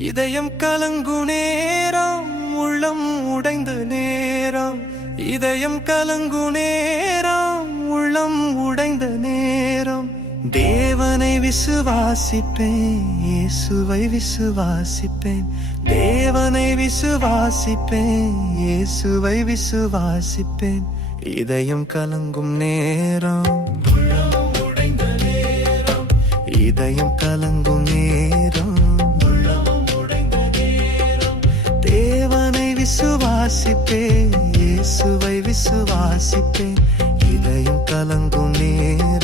இதயம் கலங்கு நேரம் உள்ளம் உடைந்த நேரம். இதயம் கலங்கு நேரம் உள்ளம் உடைந்த நேரம். தேவனை விசுவாசிப்பேன் இயேசுவை விசுவாசிப்பேன். தேவனை விசுவாசிப்பேன் இயேசுவை விசுவாசிப்பேன். இதயம் கலங்கும் நேரம் உடைந்த நேரம். இதயம் கலங்கும் நேரம். விசுவாசிப்பேன் இயேசுவை விசுவாசிப்பேன். இதயம் கலங்கும் நேரம்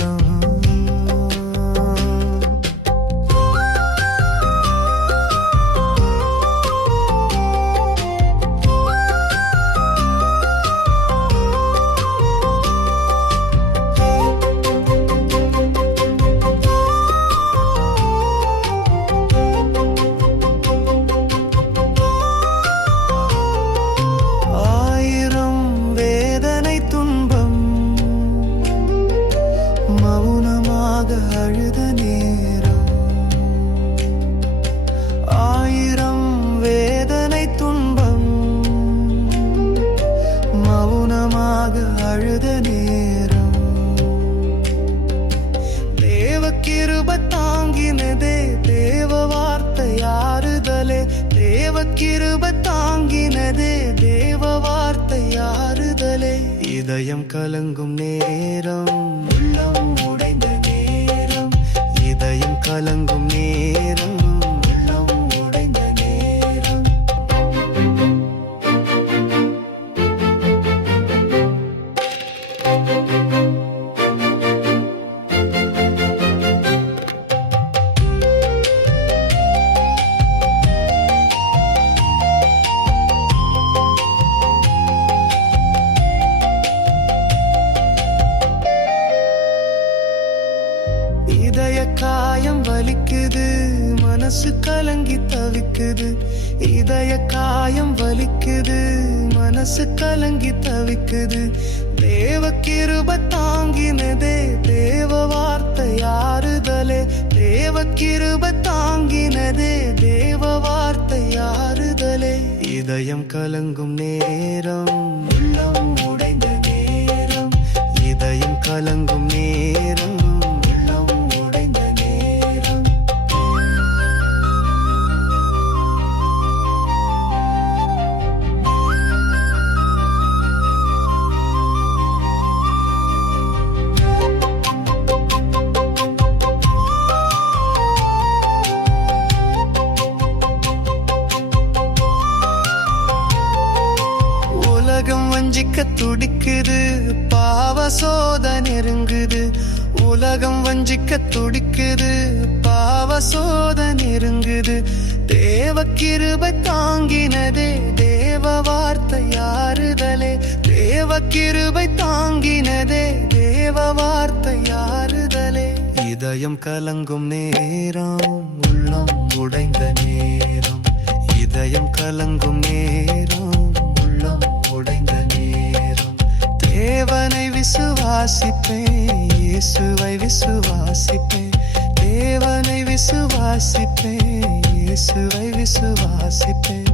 மௌனமாக அழுத நேரம். ஆயிரம் வேதனை துன்பம். மௌனமாக அழுத நேரம். தேவ கிருப தாங்கினதே தேவ வார்த்தை ஆறுதலே. தேவ கிருப தாங்கினதே தேவ வார்த்தை ஆறுதலே. இதயம் கலங்கும் நேரம் உள்ளம் கலங்கும் வலிக்குது மனசு கலங்கி தவிக்குது இதய காயம் வலிக்குது மனசு கலங்கி தவிக்குது. தேவ கிருப தாங்கினதே தேவ வார்த்தை யாருதலே தேவ கிருப தாங்கினதே தேவ வார்த்தை யாருதலே இதயம் கலங்கும் நேரம் உள்ளம் உடைந்த நேரம். இதயம் கலங்கும் நேரம். வஞ்சிக்க துடிக்குது பாவ சோத நெருங்குது. உலகம் வஞ்சிக்க துடிக்குது பாவ சோத நெருங்குது. தேவ கிருபை தாங்கினதே தேவ வார்த்தை யாருதலே தேவ கிருபை தாங்கினதே தேவ வார்த்தை யாருதலே இதயம் கலங்கும் நேரம் உள்ளம் உடைந்த நேரம். இதயம் கலங்கும் நேரம் விசுவாசிப்பேன் இயேசுவை விசுவாசிப்பேன் தேவனை விசுவாசிப்பேன் இயேசுவை விசுவாசிப்பேன்